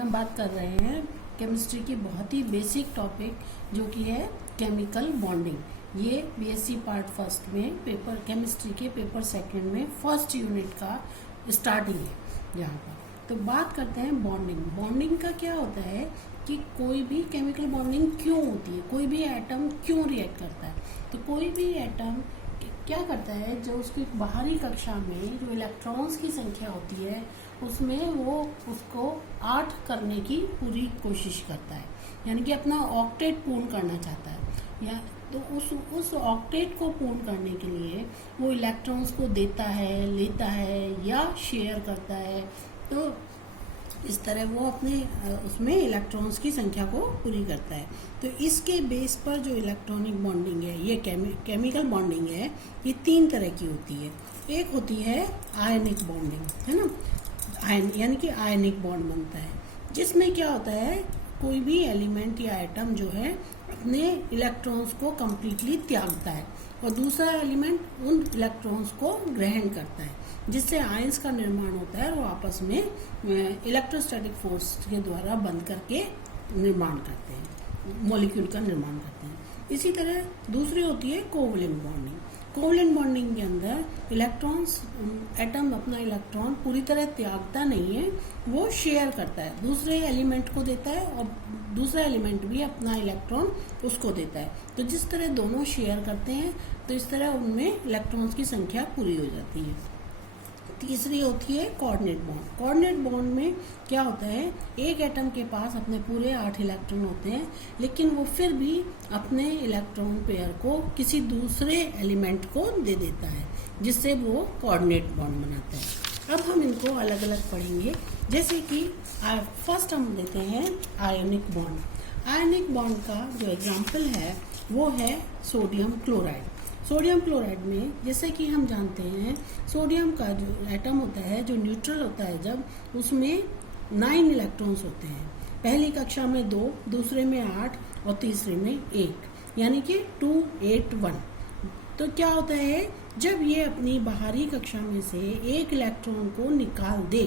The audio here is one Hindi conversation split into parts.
हम बात कर रहे हैं केमिस्ट्री की बहुत ही बेसिक टॉपिक जो कि है केमिकल बॉन्डिंग। ये बीएससी पार्ट फर्स्ट में पेपर केमिस्ट्री के पेपर सेकंड में फर्स्ट यूनिट का स्टार्टिंग है यहाँ पर। तो बात करते हैं बॉन्डिंग। बॉन्डिंग का क्या होता है कि कोई भी केमिकल बॉन्डिंग क्यों होती है, कोई भी एटम क्यों रिएक्ट करता है। तो कोई भी एटम क्या करता है, जो उसकी बाहरी कक्षा में जो इलेक्ट्रॉन्स की संख्या होती है उसमें वो उसको 8 करने की पूरी कोशिश करता है, यानी कि अपना ऑक्टेट पूर्ण करना चाहता है। या तो उस ऑक्टेट को पूर्ण करने के लिए वो इलेक्ट्रॉन्स को देता है, लेता है या शेयर करता है। तो इस तरह वो अपने उसमें इलेक्ट्रॉन्स की संख्या को पूरी करता है। तो इसके बेस पर जो इलेक्ट्रॉनिक बॉन्डिंग है, ये केमिकल बॉन्डिंग है, ये 3 तरह की होती है। एक होती है आयनिक बॉन्डिंग, है ना, आयन यानी कि आयनिक बॉन्ड बनता है, जिसमें क्या होता है कोई भी एलिमेंट या एटम जो है अपने इलेक्ट्रॉन्स को कंप्लीटली त्यागता है और दूसरा एलिमेंट उन इलेक्ट्रॉन्स को ग्रहण करता है, जिससे आयंस का निर्माण होता है और वो आपस में इलेक्ट्रोस्टैटिक फोर्स के द्वारा बंद करके निर्माण करते हैं, मॉलिक्यूल का निर्माण करते हैं। इसी तरह दूसरी होती है कोवलेंट बॉन्डिंग। कोवलेंट बॉन्डिंग के अंदर इलेक्ट्रॉन्स एटम अपना इलेक्ट्रॉन पूरी तरह त्यागता नहीं है, वो शेयर करता है, दूसरे एलिमेंट को देता है और दूसरा एलिमेंट भी अपना इलेक्ट्रॉन उसको देता है। तो जिस तरह दोनों शेयर करते हैं तो इस तरह उनमें इलेक्ट्रॉन्स की संख्या पूरी हो जाती है। तीसरी होती है कोऑर्डिनेट बॉन्ड। कोऑर्डिनेट बॉन्ड में क्या होता है, एक एटम के पास अपने पूरे 8 इलेक्ट्रॉन होते हैं, लेकिन वो फिर भी अपने इलेक्ट्रॉन पेयर को किसी दूसरे एलिमेंट को दे देता है, जिससे वो कोऑर्डिनेट बॉन्ड बनाता है। अब हम इनको अलग अलग पढ़ेंगे। जैसे कि फर्स्ट हम लेते हैं आयनिक बॉन्ड। आयनिक बॉन्ड का जो एग्जाम्पल है वो है सोडियम क्लोराइड। सोडियम क्लोराइड में जैसे कि हम जानते हैं सोडियम का जो एटम होता है, जो न्यूट्रल होता है, जब उसमें 9 इलेक्ट्रॉन्स होते हैं। पहली कक्षा में 2, दूसरे में 8 और तीसरे में 1, यानी कि 2, 8, 1। तो क्या होता है, जब ये अपनी बाहरी कक्षा में से एक इलेक्ट्रॉन को निकाल दे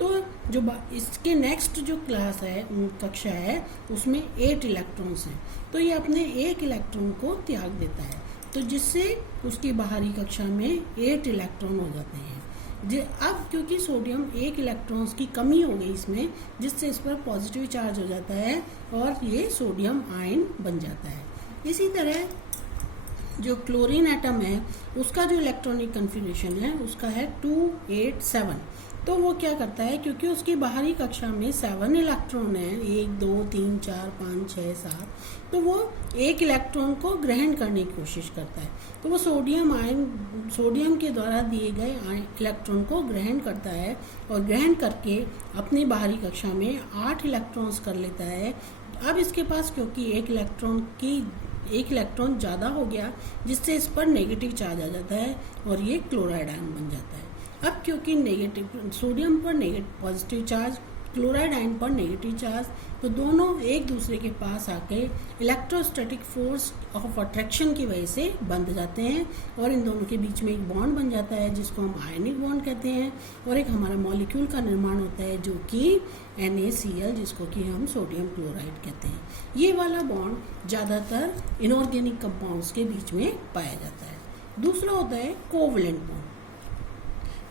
तो जो इसके नेक्स्ट जो क्लास है, कक्षा है, उसमें 8 इलेक्ट्रॉन्स हैं। तो ये अपने 1 इलेक्ट्रॉन को त्याग देता है, तो जिससे उसकी बाहरी कक्षा में 8 इलेक्ट्रॉन हो जाते हैं। अब क्योंकि सोडियम 1 इलेक्ट्रॉन्स की कमी हो गई इसमें, जिससे इस पर पॉजिटिव चार्ज हो जाता है और ये सोडियम आयन बन जाता है। इसी तरह जो क्लोरीन एटम है उसका जो इलेक्ट्रॉनिक कन्फिग्रेशन है उसका है 2, 8, 7। तो वो क्या करता है, क्योंकि उसकी बाहरी कक्षा में 7 इलेक्ट्रॉन है, 1, 2, 3, 4, 5, 6, 7, तो वो 1 इलेक्ट्रॉन को ग्रहण करने की कोशिश करता है। तो वो सोडियम के द्वारा दिए गए इलेक्ट्रॉन को ग्रहण करता है और ग्रहण करके अपनी बाहरी कक्षा में 8 इलेक्ट्रॉन्स कर लेता है। अब इसके पास क्योंकि 1 इलेक्ट्रॉन ज़्यादा हो गया, जिससे इस पर नेगेटिव चार्ज आ जाता है और ये क्लोराइड आयन बन जाता है। अब क्योंकि सोडियम पर पॉजिटिव चार्ज, क्लोराइड आयन पर नेगेटिव चार्ज, तो दोनों एक दूसरे के पास आके इलेक्ट्रोस्टैटिक फोर्स ऑफ अट्रैक्शन की वजह से बंध जाते हैं और इन दोनों के बीच में एक बॉन्ड बन जाता है, जिसको हम आयनिक बॉन्ड कहते हैं। और एक हमारा मॉलिक्यूल का निर्माण होता है जो कि NaCl, जिसको कि हम सोडियम क्लोराइड कहते हैं। ये वाला बॉन्ड ज़्यादातर इनऑर्गेनिक कंपाउंड्स के बीच में पाया जाता है। दूसरा होता है कोवलेंट बॉन्ड।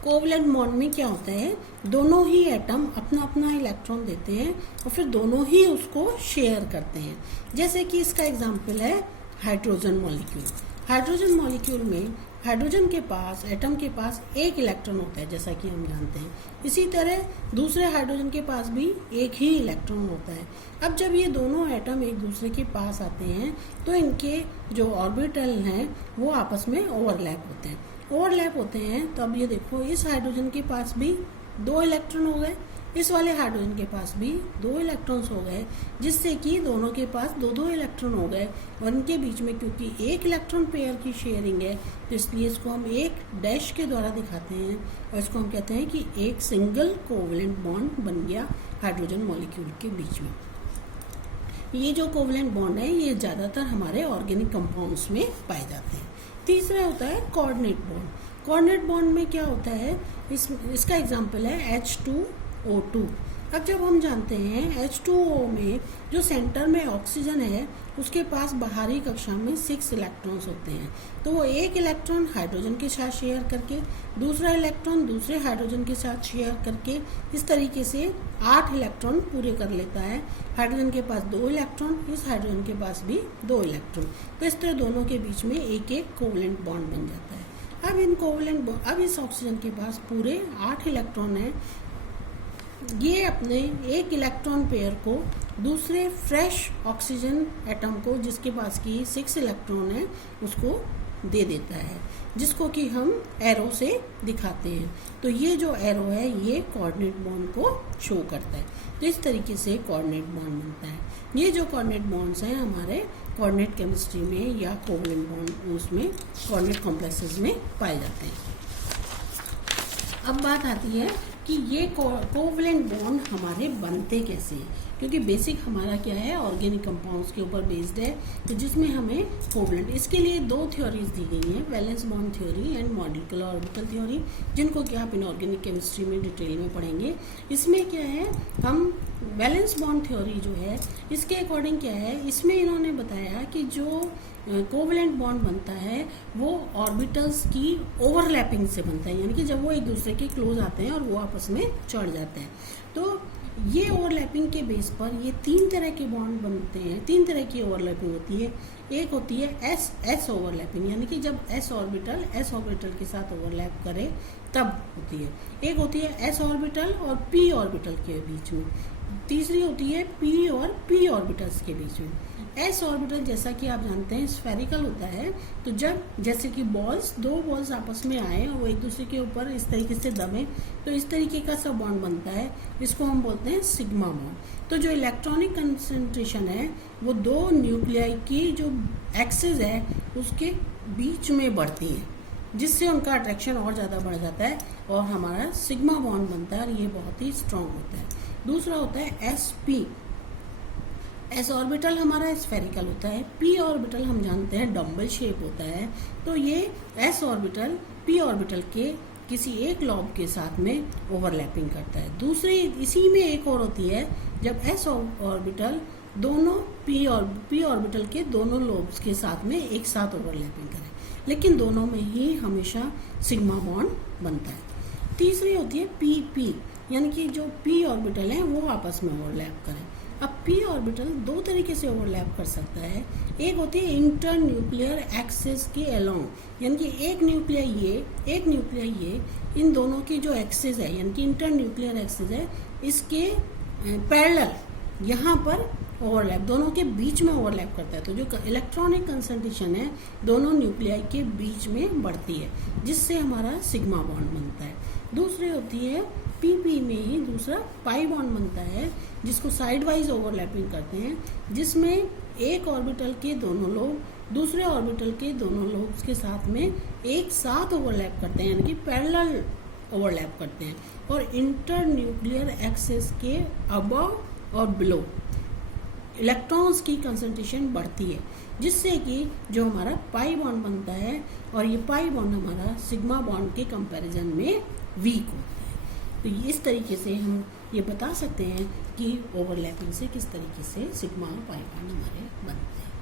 कोवलेंट बॉन्ड में क्या होता है, दोनों ही एटम अपना अपना इलेक्ट्रॉन देते हैं और फिर दोनों ही उसको शेयर करते हैं। जैसे कि इसका एग्जांपल है हाइड्रोजन मॉलिक्यूल। हाइड्रोजन मॉलिक्यूल में हाइड्रोजन के पास, एटम के पास 1 इलेक्ट्रॉन होता है, जैसा कि हम जानते हैं। इसी तरह दूसरे हाइड्रोजन के पास भी 1 ही इलेक्ट्रॉन होता है। अब जब ये दोनों एटम एक दूसरे के पास आते हैं तो इनके जो ऑर्बिटल हैं वो आपस में ओवरलैप होते हैं। तो अब ये देखो, इस हाइड्रोजन के पास भी 2 इलेक्ट्रॉन हो गए, इस वाले हाइड्रोजन के पास भी 2 इलेक्ट्रॉन्स हो गए, जिससे कि दोनों के पास 2-2 इलेक्ट्रॉन हो गए। और इनके बीच में क्योंकि 1 इलेक्ट्रॉन पेयर की शेयरिंग है, तो इसलिए इसको हम एक डैश के द्वारा दिखाते हैं और इसको हम कहते हैं कि एक सिंगल कोवलेंट बॉन्ड बन गया हाइड्रोजन मॉलिक्यूल के बीच में। ये जो कोवलेंट बॉन्ड है ये ज़्यादातर हमारे ऑर्गेनिक कंपाउंड्स में पाए जाते हैं। तीसरा होता है कोऑर्डिनेट बॉन्ड। कोऑर्डिनेट बॉन्ड में क्या होता है, इसका एग्जांपल है H2O2। अब जब हम जानते हैं H2O में जो सेंटर में ऑक्सीजन है उसके पास बाहरी कक्षा में 6 इलेक्ट्रॉन्स होते हैं, तो वो एक इलेक्ट्रॉन हाइड्रोजन के साथ शेयर करके, दूसरा इलेक्ट्रॉन दूसरे हाइड्रोजन के साथ शेयर करके, इस तरीके से 8 इलेक्ट्रॉन पूरे कर लेता है। हाइड्रोजन के पास 2 इलेक्ट्रॉन, इस हाइड्रोजन के पास भी 2 इलेक्ट्रॉन, तो इस तरह दोनों के बीच में एक एक कोवलेंट बॉन्ड बन जाता है। अब इस ऑक्सीजन के पास पूरे 8 इलेक्ट्रॉन हैं। ये अपने एक इलेक्ट्रॉन पेयर को दूसरे फ्रेश ऑक्सीजन एटम को, जिसके पास की 6 इलेक्ट्रॉन है, उसको दे देता है, जिसको कि हम एरो से दिखाते हैं। तो ये जो एरो है ये कोऑर्डिनेट बॉन्ड को शो करता है। तो इस तरीके से कोऑर्डिनेट बॉन्ड बनता है। ये जो कोऑर्डिनेट बॉन्ड्स हैं हमारे कोऑर्डिनेट केमिस्ट्री में या कोवलेंट बॉन्ड उसमें कोऑर्डिनेट कॉम्प्लेक्सेस में पाए जाते हैं। अब बात आती है कि ये कोवलेंट बॉन्ड हमारे बनते कैसे हैं, क्योंकि बेसिक हमारा क्या है, ऑर्गेनिक कंपाउंड्स के ऊपर बेस्ड है, तो जिसमें हमें कोवलेंट, इसके लिए 2 थ्योरीज दी गई हैं, valence bond theory and molecular orbital theory, जिनको कि आप इनऑर्गेनिक केमिस्ट्री में डिटेल में पढ़ेंगे। इसमें क्या है, हम वैलेंस बॉन्ड थ्योरी जो है इसके अकॉर्डिंग क्या है, इसमें इन्होंने बताया कि जो कोवलेंट बॉन्ड बनता है वो ऑर्बिटल्स की ओवरलैपिंग से बनता है, यानी कि जब वो एक दूसरे के क्लोज आते हैं और वो आपस में चढ़ जाते हैं। तो ये ओवरलैपिंग के बेस पर ये 3 तरह के बॉन्ड बनते हैं, 3 तरह की ओवरलैपिंग होती है। एक होती है एस ओवरलैपिंग, यानी कि जब एस ऑर्बिटल के साथ ओवरलैप करे तब होती है। एक होती है एस ऑर्बिटल और पी ऑर्बिटल के बीच में। तीसरी होती है पी और पी ऑर्बिटल्स के बीच में। एस ऑर्बिटल जैसा कि आप जानते हैं स्फेरिकल होता है, तो जब जैसे कि दो बॉल्स आपस में आए और वो एक दूसरे के ऊपर इस तरीके से दबे, तो इस तरीके का सब बॉन्ड बनता है, इसको हम बोलते हैं सिग्मा बॉन्ड। तो जो इलेक्ट्रॉनिक कंसंट्रेशन है वो 2 न्यूक्लियाई की जो एक्सिस है उसके बीच में बढ़ती है, जिससे उनका अट्रैक्शन और ज़्यादा बढ़ जाता है और हमारा सिग्मा बॉन्ड बनता है और ये बहुत ही स्ट्रांग होता है। दूसरा होता है SP। एस ऑर्बिटल हमारा स्फेरिकल होता है, पी ऑर्बिटल हम जानते हैं डम्बल शेप होता है। तो ये एस ऑर्बिटल पी ऑर्बिटल के किसी एक लॉब के साथ में ओवरलैपिंग करता है। दूसरी इसी में एक और होती है, जब एस ऑर्बिटल दोनों पी ऑर्बिटल के दोनों लोब्स के साथ में एक साथ ओवरलैपिंग करे, लेकिन दोनों में ही हमेशा सिग्मा बॉन्ड बनता है। तीसरी होती है पी, यानी कि जो पी ऑर्बिटल है वो आपस में ओवरलैप करें। अब पी ऑर्बिटल 2 तरीके से ओवरलैप कर सकता है। एक होती है इंटर न्यूक्लियर एक्सिस के अलोंग, यानी कि एक न्यूक्लियर ये, इन दोनों की जो एक्सिस है यानी कि इंटर न्यूक्लियर एक्सिस है, इसके पैरेलल यहाँ पर ओवरलैप, दोनों के बीच में ओवरलैप करता है। तो जो इलेक्ट्रॉनिक कंसंट्रेशन है दोनों न्यूक्लियाई के बीच में बढ़ती है, जिससे हमारा सिग्मा बॉन्ड बनता है। दूसरी होती है पी में ही दूसरा पाई बॉन्ड बनता है, जिसको साइड वाइज ओवरलैपिंग करते हैं, जिसमें एक ऑर्बिटल के दोनों लोब दूसरे ऑर्बिटल के दोनों लोब्स के साथ में एक साथ ओवरलैप करते हैं, यानी कि पैरेलल ओवरलैप करते हैं। और इंटर न्यूक्लियर एक्सिस के अबव और बिलो इलेक्ट्रॉन्स की कंसंट्रेशन बढ़ती है, जिससे कि जो हमारा पाई बॉन्ड बनता है, और ये पाई बॉन्ड हमारा सिग्मा बॉन्ड के कंपैरिजन में वीक होता है। तो इस तरीके से हम ये बता सकते हैं कि ओवरलैपिंग से किस तरीके से सिग्मा और पाई बॉन्ड हमारे बनते हैं।